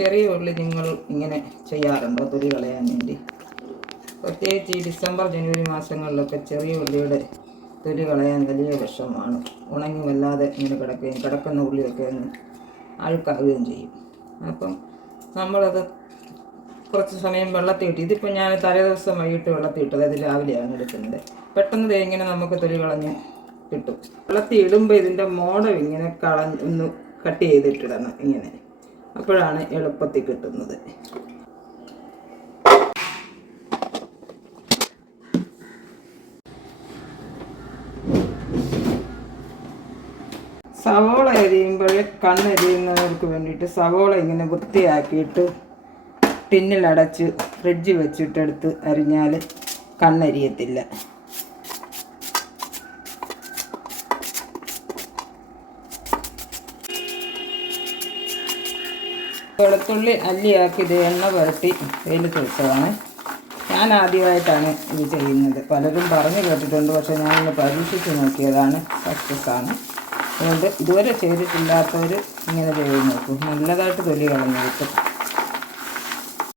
ചെറിയ ഉള്ളി നിങ്ങൾ ഇങ്ങനെ ചെയ്യാറുണ്ടോ തൊലി കളയാൻ വേണ്ടി? പ്രത്യേകിച്ച് ഈ ഡിസംബർ ജനുവരി മാസങ്ങളിലൊക്കെ ചെറിയ ഉള്ളിയുടെ തൊലി കളയാൻ വലിയ വിഷമമാണ്. ഉണങ്ങി വല്ലാതെ ഇങ്ങനെ കിടക്കുന്ന ഉള്ളിയൊക്കെ ഒന്ന് അഴുക്കാവുകയും ചെയ്യും. അപ്പം നമ്മളത് കുറച്ച് സമയം വെള്ളത്തിൽ ഇട്ട്, ഇതിപ്പോൾ ഞാൻ തലേദിവസം വൈകിട്ട് വെള്ളത്തിൽ ഇട്ടത്, അത് രാവിലെയാണ് എടുക്കുന്നത്. പെട്ടെന്ന് ഇങ്ങനെ നമുക്ക് തൊലി കളഞ്ഞ് കിട്ടും. വെള്ളത്തിൽ ഇടുമ്പോൾ ഇതിൻ്റെ മോടം ഇങ്ങനെ ഒന്ന് കട്ട് ചെയ്തിട്ടിടണം ഇങ്ങനെ, അപ്പോഴാണ് എളുപ്പത്തിൽ കിട്ടുന്നത്. സവോള അരിയുമ്പോൾ കണ്ണെരിയുന്നവർക്ക് വേണ്ടിയിട്ട് സവോള ഇങ്ങനെ വൃത്തിയാക്കിയിട്ട് ടിന്നിലടച്ച് ഫ്രിഡ്ജിൽ വെച്ചിട്ടെടുത്ത് അരിഞ്ഞാൽ കണ്ണെരിയത്തില്ല. വെളുത്തുള്ളി അല്ലിയാക്കി ഇത് എണ്ണ പുരട്ടി വെയിലത്ത് വെച്ചതാണ്. ഞാൻ ആദ്യമായിട്ടാണ് ഇത് ചെയ്യുന്നത്. പലരും പറഞ്ഞു കേട്ടിട്ടുണ്ട്, പക്ഷേ ഞാനിന്ന് പരീക്ഷിച്ച് നോക്കിയതാണ്. സക്സസ്സാണ്. അതുകൊണ്ട് ഇതുവരെ ചെയ്തിട്ടില്ലാത്തവർ ഇങ്ങനെ ചെയ്ത് നോക്കൂ. നല്ലതായിട്ട് തൊലി കളഞ്ഞ് കിട്ടും.